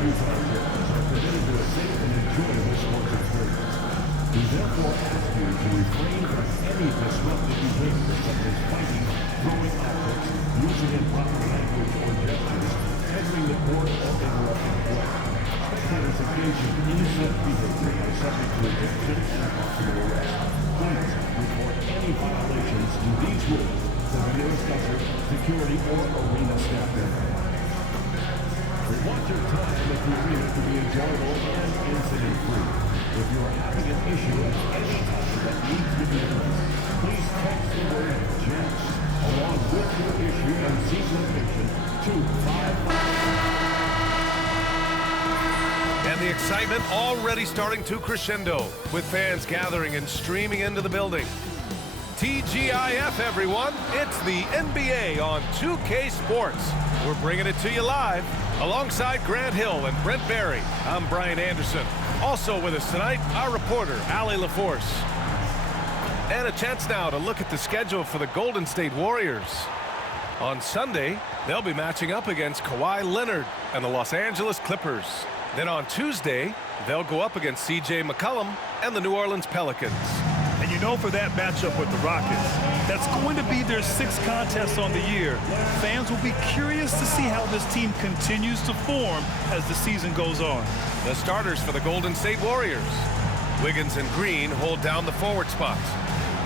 Utah Jazz are committed to a safe and enjoyable sports experience. We therefore ask you to refrain from any disruptive behavior such as fighting, throwing objects, using improper language or gestures, entering the court, or interrupting play. Spectators engaging in such behavior are subject to eviction and possible arrest. Please report any violations to these rules to the nearest usher, security, or arena staff member. We want your time at the arena to be enjoyable and incident-free. If you are having an issue of any kind that needs to be addressed, please text the word JAX along with your issue and seat location to 555. And the excitement already starting to crescendo with fans gathering and streaming into the building. TGIF, everyone. It's the NBA on 2K Sports. We're bringing it to you live alongside Grant Hill and Brent Barry. I'm Brian Anderson. Also with us tonight, our reporter, Allie LaForce. And a chance now to look at the schedule for the Golden State Warriors. On Sunday, they'll be matching up against Kawhi Leonard and the Los Angeles Clippers. Then on Tuesday, they'll go up against C.J. McCollum and the New Orleans Pelicans. And you know, for that matchup with the Rockets, that's going to be their 6th contest on the year. Fans will be curious to see how this team continues to form as the season goes on. The starters for the Golden State Warriors. Wiggins and Green hold down the forward spots.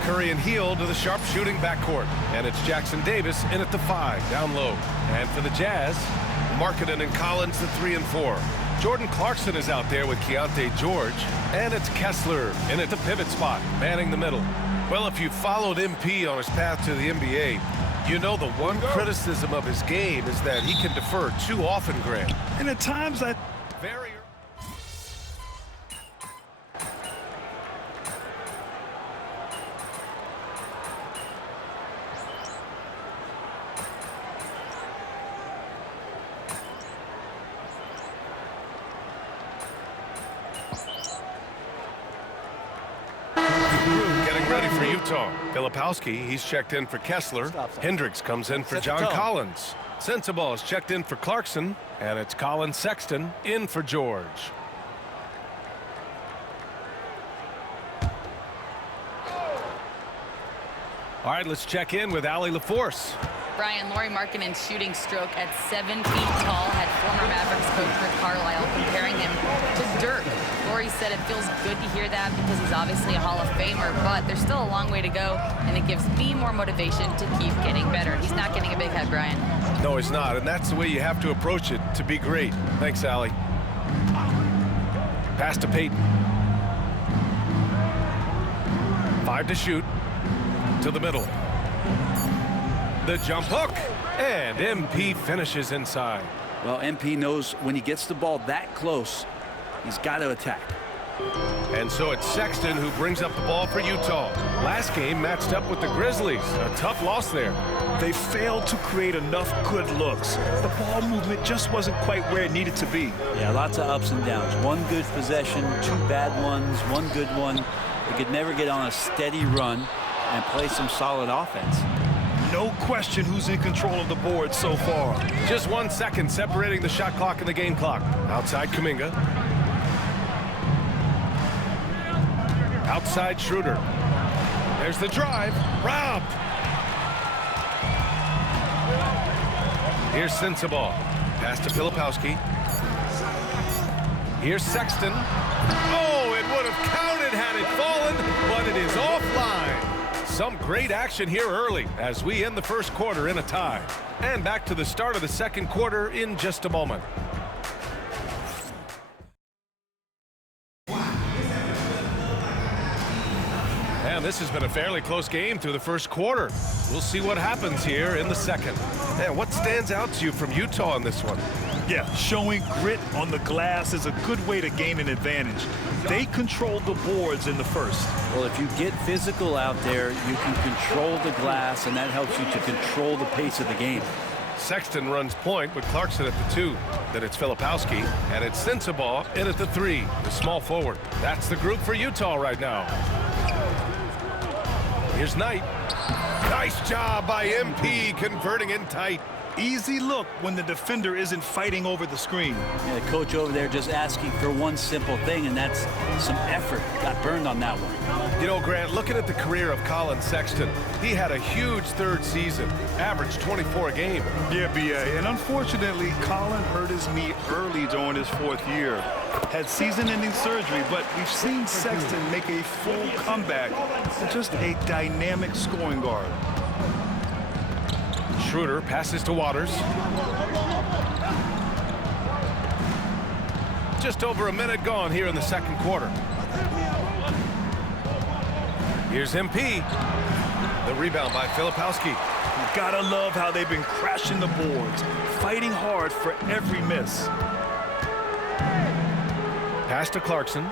Curry and Hield to the sharpshooting backcourt. And it's Jackson Davis in at the 5, down low. And for the Jazz, Markkanen and Collins the 3 and 4. Jordan Clarkson is out there with Keontae George. And it's Kessler in at the pivot spot, manning the middle. Well, if you followed MP on his path to the NBA, you know the one criticism of his game is that he can defer too often, Grant. And at times that... Very... Getting ready for Utah. Filipowski, he's checked in for Kessler. Hendricks comes in for John Collins. Sensabaugh is checked in for Clarkson. And it's Colin Sexton in for George. All right, let's check in with Allie LaForce. Brian, Lauri Markkanen's shooting stroke at 7 feet tall had former Mavericks coach Rick Carlisle comparing him to dirt. Lauri said it feels good to hear that because he's obviously a Hall of Famer, but there's still a long way to go, and it gives me more motivation to keep getting better. He's not getting a big head, Brian. No, he's not, and that's the way you have to approach it to be great. Thanks, Allie. Pass to Peyton. 5 to shoot. To the middle. The jump hook, and MP finishes inside. Well, MP knows when he gets the ball that close, he's got to attack. And so it's Sexton who brings up the ball for Utah. Last game matched up with the Grizzlies. A tough loss there. They failed to create enough good looks. The ball movement just wasn't quite where it needed to be. Yeah, lots of ups and downs. One good possession, 2 bad ones, 1 good one. They could never get on a steady run and play some solid offense. No question who's in control of the board so far. Just 1 second separating the shot clock and the game clock. Outside Kuminga. Outside Schroeder. There's the drive. Robbed. Here's Sensabaugh. Pass to Filipowski. Here's Sexton. Oh, it would have counted had it fallen, but it is offline. Some great action here early as we end the first quarter in a tie. And back to the start of the second quarter in just a moment. And this has been a fairly close game through the first quarter. We'll see what happens here in the second. And what stands out to you from Utah in this one? Yeah, showing grit on the glass is a good way to gain an advantage. They controlled the boards in the first. Well, if you get physical out there, you can control the glass, and that helps you to control the pace of the game. Sexton runs point with Clarkson at the 2. Then it's Filipowski, and it's Sensabaugh in at the 3, the small forward. That's the group for Utah right now. Here's Knight. Nice job by MP converting in tight. easy look when the defender isn't fighting over the screen. Yeah, the coach over there just asking for one simple thing, and that's some effort. Got burned on that one. You know, Grant, looking at the career of Colin Sexton, he had a huge third season, averaged 24 a game. Yeah, B.A., and unfortunately, Colin hurt his knee early during his 4th year. Had season-ending surgery, but we've seen Sexton make a full comeback to just a dynamic scoring guard. Schroeder passes to Waters. Just over a minute gone here in the second quarter. Here's MP. The rebound by Filipowski. Gotta love how they've been crashing the boards, fighting hard for every miss. Pass to Clarkson.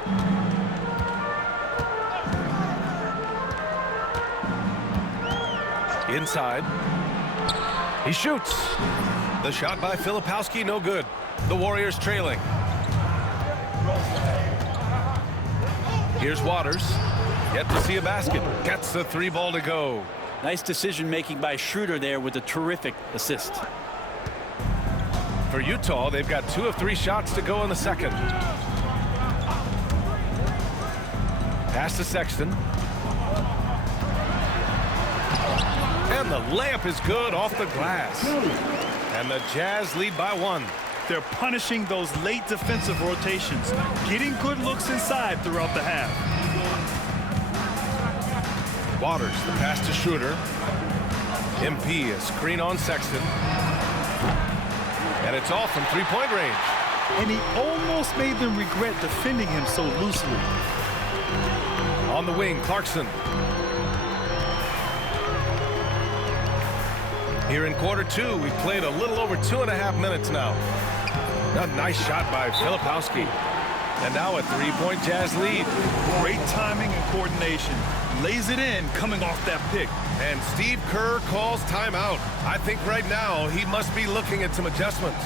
Inside. He shoots. The shot by Filipowski, no good. The Warriors trailing. Here's Waters. Yet to see a basket. Gets the 3 ball to go. Nice decision-making by Schroeder there with a terrific assist. For Utah, they've got 2 of 3 shots to go in the second. Pass to Sexton. And the layup is good off the glass. And the Jazz lead by 1. They're punishing those late defensive rotations, getting good looks inside throughout the half. Waters, the pass to Schroeder. MP, a screen on Sexton. And it's off from 3-point range. And he almost made them regret defending him so loosely. On the wing, Clarkson. Here in quarter 2, we've played a little over 2.5 minutes now. A nice shot by Filipowski. And now a 3-point Jazz lead. Great timing and coordination. Lays it in coming off that pick. And Steve Kerr calls timeout. I think right now he must be looking at some adjustments.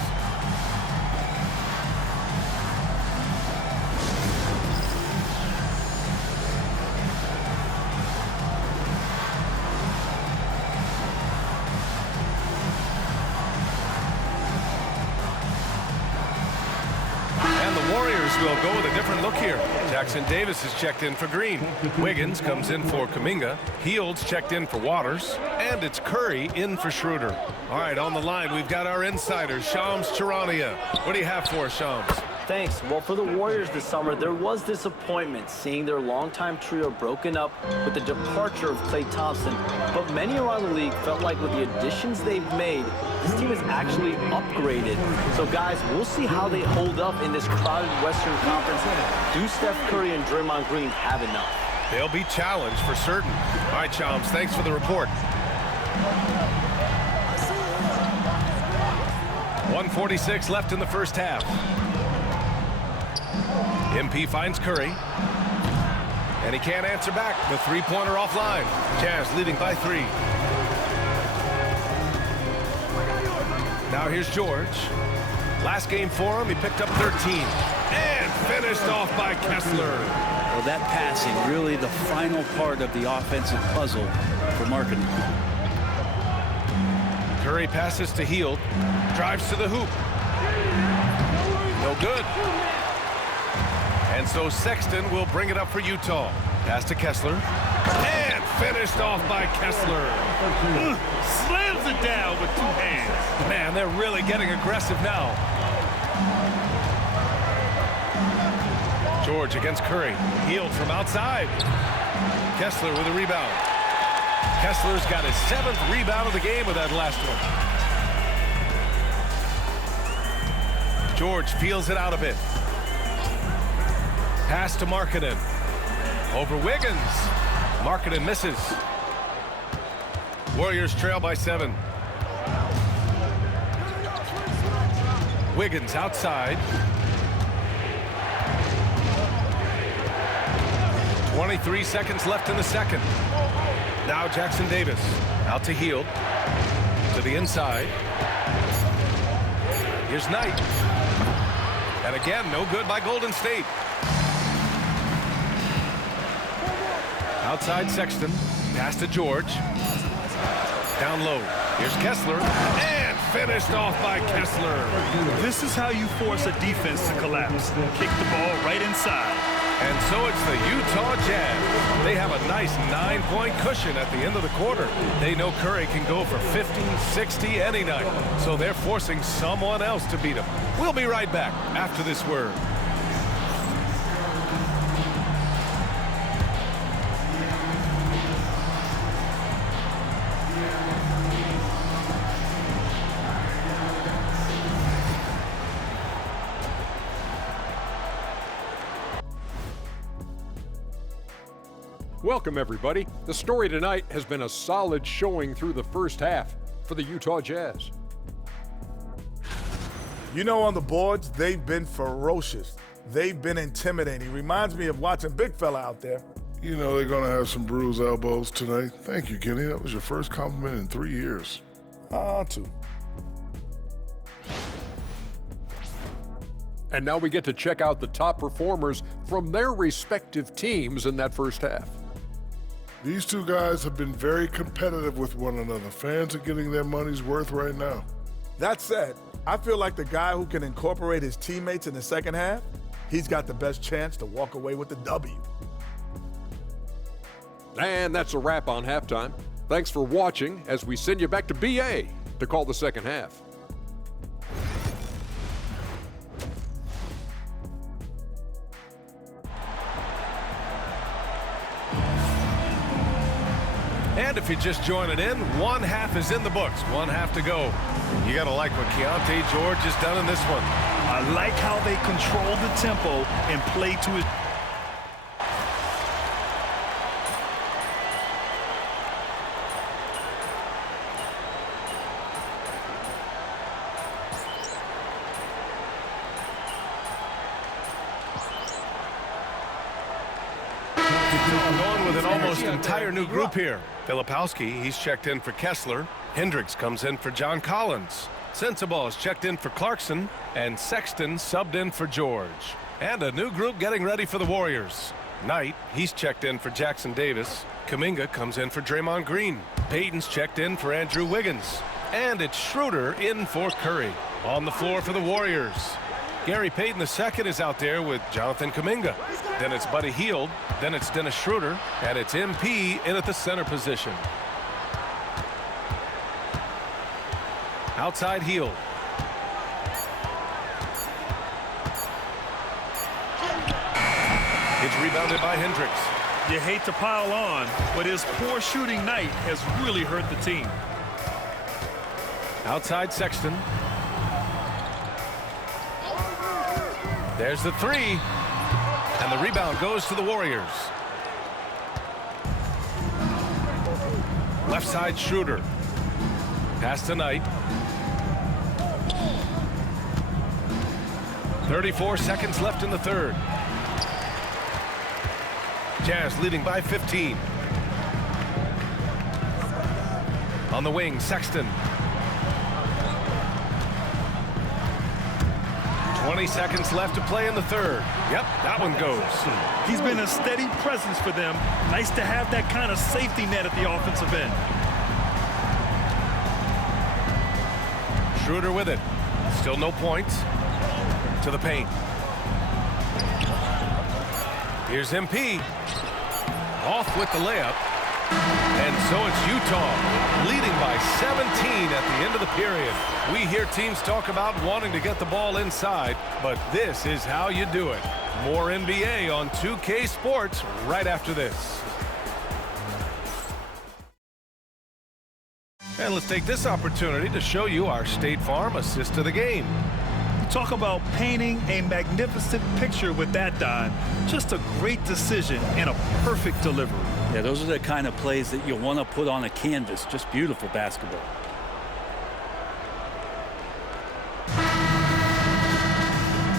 Will go with a different look here. Jackson Davis is checked in for Green. Wiggins comes in for Kuminga. Fields checked in for Waters. And it's Curry in for Schroeder. All right, on the line, we've got our insider, Shams Charania. What do you have for us, Shams? Thanks. Well, for the Warriors this summer, there was disappointment seeing their longtime trio broken up with the departure of Klay Thompson. But many around the league felt like with the additions they've made, this team is actually upgraded. So, guys, we'll see how they hold up in this crowded Western Conference. Do Steph Curry and Draymond Green have enough? They'll be challenged for certain. All right, Shams, thanks for the report. 1:46 left in the first half. MP finds Curry. And he can't answer back. The 3-pointer offline. Jazz leading by 3. Now here's George. Last game for him, he picked up 13. And finished off by Kessler. Well, that passing, really the final part of the offensive puzzle for Markkanen. Curry passes to Hield. Drives to the hoop. No good. And so Sexton will bring it up for Utah. Pass to Kessler. And finished off by Kessler. Slams it down with 2 hands. Man, they're really getting aggressive now. George against Curry. Hield from outside. Kessler with a rebound. Kessler's got his 7th rebound of the game with that last one. George peels it out a bit. Pass to Markkanen. Over Wiggins. Markkanen misses. Warriors trail by 7. Wiggins outside. 23 seconds left in the second. Now Jackson Davis out to Hield. To the inside. Here's Knight. And again, no good by Golden State. Outside Sexton. Pass to George. Down low. Here's Kessler. And finished off by Kessler. This is how you force a defense to collapse. Kick the ball right inside. And so it's the Utah Jazz. They have a nice 9-point cushion at the end of the quarter. They know Curry can go for 50, 60 any night. So they're forcing someone else to beat him. We'll be right back after this word. Welcome, everybody. The story tonight has been a solid showing through the first half for the Utah Jazz. You know, on the boards, they've been ferocious. They've been intimidating. Reminds me of watching Big Fella out there. You know they're going to have some bruised elbows tonight. Thank you, Kenny. That was your first compliment in 3 years. Two. And now we get to check out the top performers from their respective teams in that first half. These two guys have been very competitive with one another. Fans are getting their money's worth right now. That said, I feel like the guy who can incorporate his teammates in the second half, he's got the best chance to walk away with the W. And that's a wrap on halftime. Thanks for watching as we send you back to BA to call the second half. And if you're just joining in, one half is in the books, one half to go. You got to like what Keontae George has done in this one. I like how they control the tempo and play to his... Going with an almost entire new group here. Filipowski, he's checked in for Kessler. Hendricks comes in for John Collins. Sensabaugh is checked in for Clarkson. And Sexton subbed in for George. And a new group getting ready for the Warriors. Knight, he's checked in for Jackson Davis. Kuminga comes in for Draymond Green. Payton's checked in for Andrew Wiggins. And it's Schroeder in for Curry. On the floor for the Warriors. Gary Payton II is out there with Jonathan Kuminga. Then it's Buddy Hield. Then it's Dennis Schroeder. And it's MP in at the center position. Outside Hield. It's rebounded by Hendricks. You hate to pile on, but his poor shooting night has really hurt the team. Outside Sexton. There's the three. And the rebound goes to the Warriors. Left side Schroeder. Pass to Knight. 34 seconds left in the third. Jazz leading by 15. On the wing, Sexton. 20 seconds left to play in the third. Yep, that one goes. He's been a steady presence for them. Nice to have that kind of safety net at the offensive end. Schroeder with it. Still no points. To the paint. Here's MP. Off with the layup. And so it's Utah leading by 17 at the end of the period. We hear teams talk about wanting to get the ball inside, but this is how you do it. More NBA on 2K Sports right after this. And let's take this opportunity to show you our State Farm assist to the game. Talk about painting a magnificent picture with that dive. Just a great decision and a perfect delivery. Yeah, those are the kind of plays that you want to put on a canvas. Just beautiful basketball.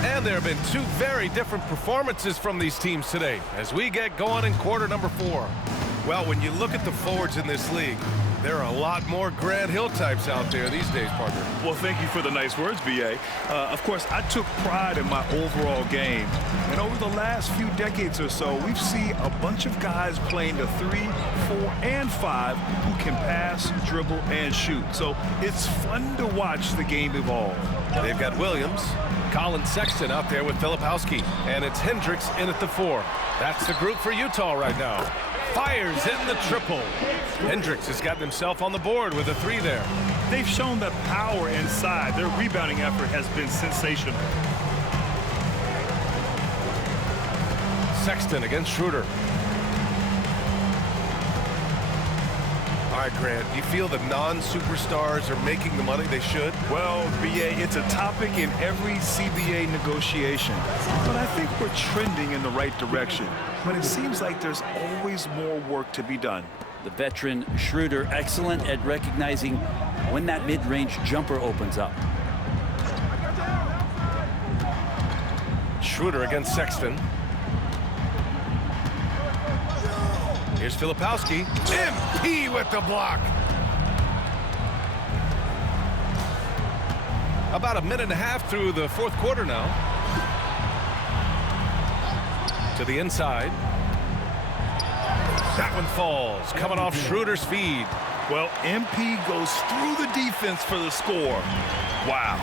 And there have been two very different performances from these teams today as we get going in quarter number 4. Well, when you look at the forwards in this league, There are a lot more Grant Hill types out there these days, partner. Well, thank you for the nice words, B.A. Of course, I took pride in my overall game. And over the last few decades or so, we've seen a bunch of guys playing the 3, 4, and 5 who can pass, dribble, and shoot. So it's fun to watch the game evolve. They've got Williams, Colin Sexton out there with Filipowski, and it's Hendricks in at the 4. That's the group for Utah right now. Fires in the triple. Hendricks has gotten himself on the board with a 3 there. They've shown the power inside. Their rebounding effort has been sensational. Sexton against Schroeder. All right, Grant, do you feel the non-superstars are making the money they should? Well, B.A., it's a topic in every CBA negotiation. But I think we're trending in the right direction. But it seems like there's always more work to be done. The veteran Schroeder, excellent at recognizing when that mid-range jumper opens up. Schroeder against Sexton. Here's Filipowski. MP with the block. About a minute and a half through the 4th quarter now. To the inside. That one falls, coming off Schroeder's feed. Well, MP goes through the defense for the score. Wow.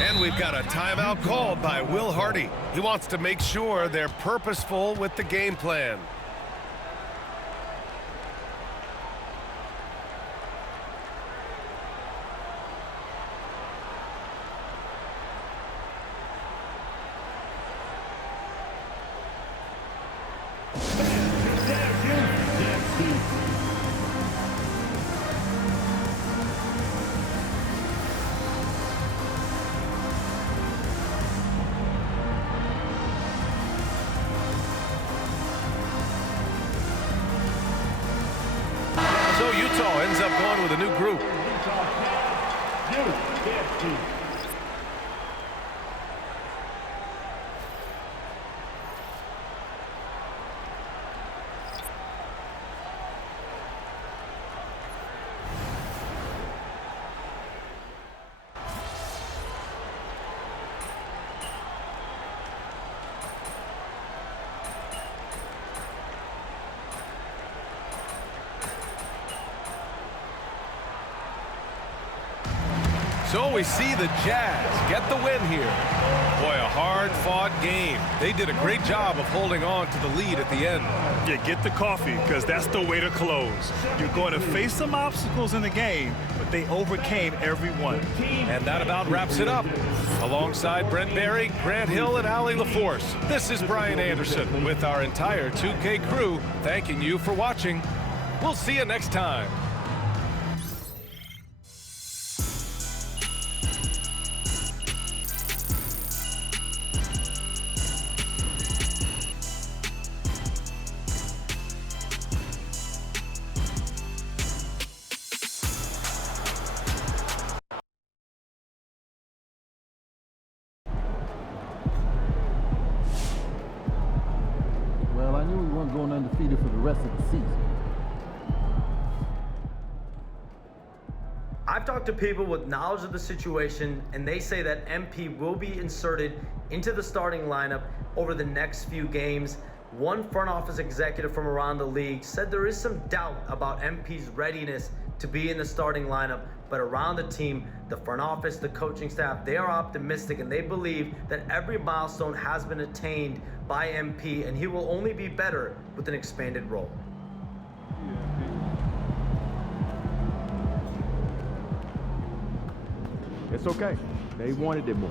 And we've got a timeout called by Will Hardy. He wants to make sure they're purposeful with the game plan. So Utah ends up going with a new group. So we see the Jazz get the win here. Boy, a hard-fought game. They did a great job of holding on to the lead at the end. Yeah, get the coffee, because that's the way to close. You're going to face some obstacles in the game, but they overcame every one. And that about wraps it up. Alongside Brent Barry, Grant Hill, and Allie LaForce, this is Brian Anderson with our entire 2K crew thanking you for watching. We'll see you next time. Well, I knew we weren't going undefeated for the rest of the season. I've talked to people with knowledge of the situation, and they say that MP will be inserted into the starting lineup over the next few games. One front office executive from around the league said there is some doubt about MP's readiness to be in the starting lineup, but around the team, the front office, the coaching staff, they are optimistic, and they believe that every milestone has been attained by MP, and he will only be better with an expanded role. It's okay. They wanted it more.